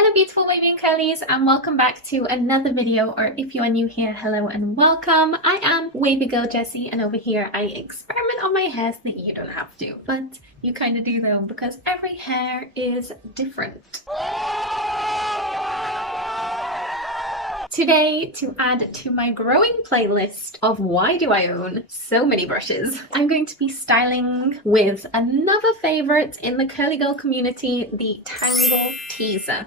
Hello beautiful wavy and curlies, and welcome back to another video, or if you are new here, hello and welcome. I am Wavy Girl Jessie, and over here I experiment on my hair so that you don't have to, but you kind of do though, because every hair is different. Today, to add to my growing playlist of why do I own so many brushes, I'm going to be styling with another favourite in the curly girl community, the Tangle Teezer.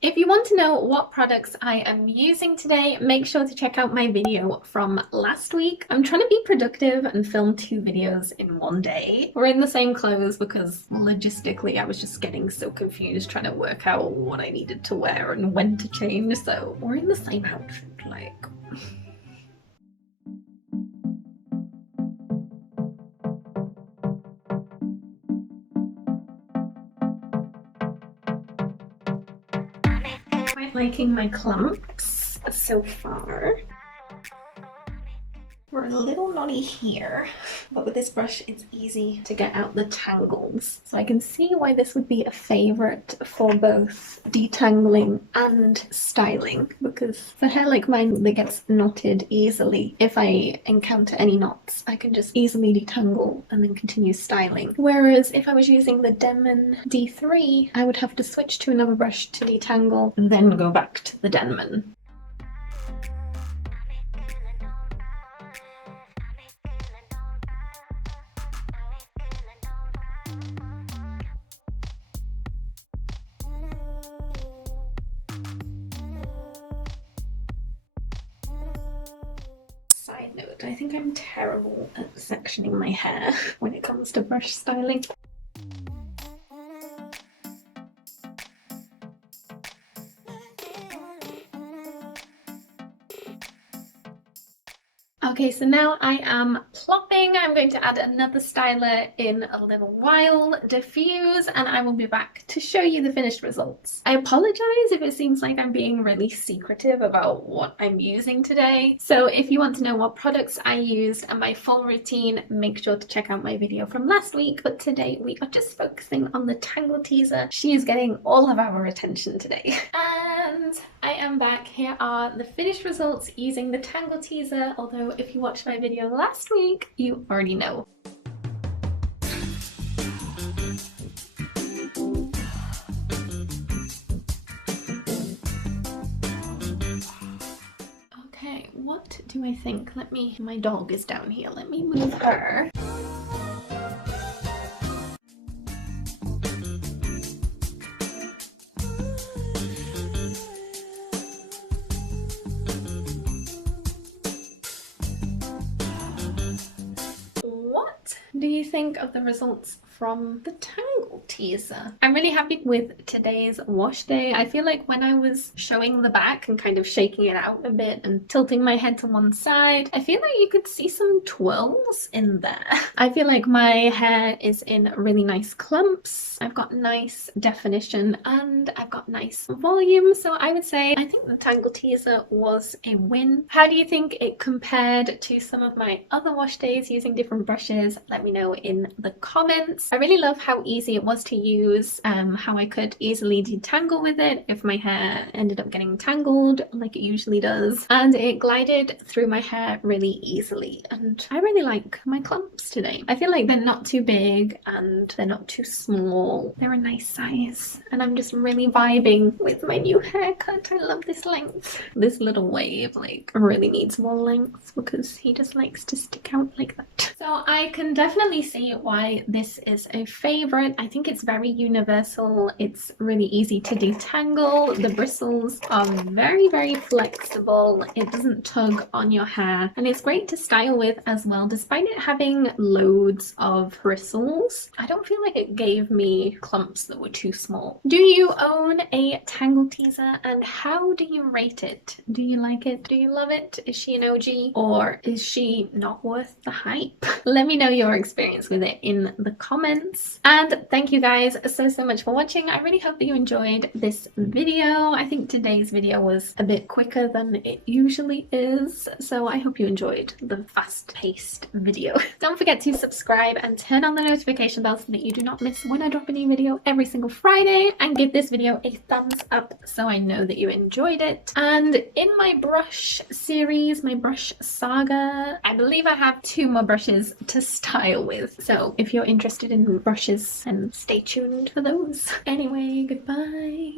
If you want to know what products I am using today, make sure to check out my video from last week. I'm trying to be productive and film 2 videos in one day. We're in the same clothes because logistically I was just getting so confused trying to work out what I needed to wear and when to change, so we're in the same outfit, like... Liking my clumps so far. We're a little knotty here, but with this brush it's easy to get out the tangles. So I can see why this would be a favourite for both detangling and styling, because for hair like mine that gets knotted easily, if I encounter any knots I can just easily detangle and then continue styling. Whereas if I was using the Denman D3, I would have to switch to another brush to detangle and then go back to the Denman. Side note, I think I'm terrible at sectioning my hair when it comes to brush styling. Okay, so now I am plopping. I'm going to add another styler in a little while, diffuse, and I will be back to show you the finished results. I apologize if it seems like I'm being really secretive about what I'm using today. So if you want to know what products I used and my full routine, make sure to check out my video from last week. But today we are just focusing on the Tangle Teezer. She is getting all of our attention today. And I am back. Here are the finished results using the Tangle Teezer, although if you watched my video last week, you already know. Okay, what do I think? My dog is down here. Let me move her. What do you think of the results from the Tangle Teezer? I'm really happy with today's wash day. I feel like when I was showing the back and kind of shaking it out a bit and tilting my head to one side, I feel like you could see some twirls in there. I feel like my hair is in really nice clumps. I've got nice definition and I've got nice volume. So I would say I think the Tangle Teezer was a win. How do you think it compared to some of my other wash days using different brushes? Let me know in the comments. I really love how easy it was to use, how I could easily detangle with it if my hair ended up getting tangled like it usually does, and it glided through my hair really easily, and I really like my clumps today. I feel like they're not too big and they're not too small. They're a nice size and I'm just really vibing with my new haircut. I love this length. This little wave like really needs more length because he just likes to stick out like that. So I can definitely see why this is a favorite. I think it's very universal. It's really easy to detangle. The bristles are very flexible. It doesn't tug on your hair, and it's great to style with as well. Despite it having loads of bristles, I don't feel like it gave me clumps that were too small. Do you own a Tangle Teezer, and how do you rate it? Do you like it? Do you love it? Is she an OG, or is she not worth the hype? Let me know your experience with it in the comments. And thank you guys so much for watching. I really hope that you enjoyed this video. I think today's video was a bit quicker than it usually is, so I hope you enjoyed the fast-paced video. Don't forget to subscribe and turn on the notification bell so that you do not miss when I drop a new video every single Friday, and give this video a thumbs up so I know that you enjoyed it. And in my brush series, my brush saga, I believe I have 2 more brushes to style with, so if you're interested in brushes, then stay tuned for those. Anyway, goodbye.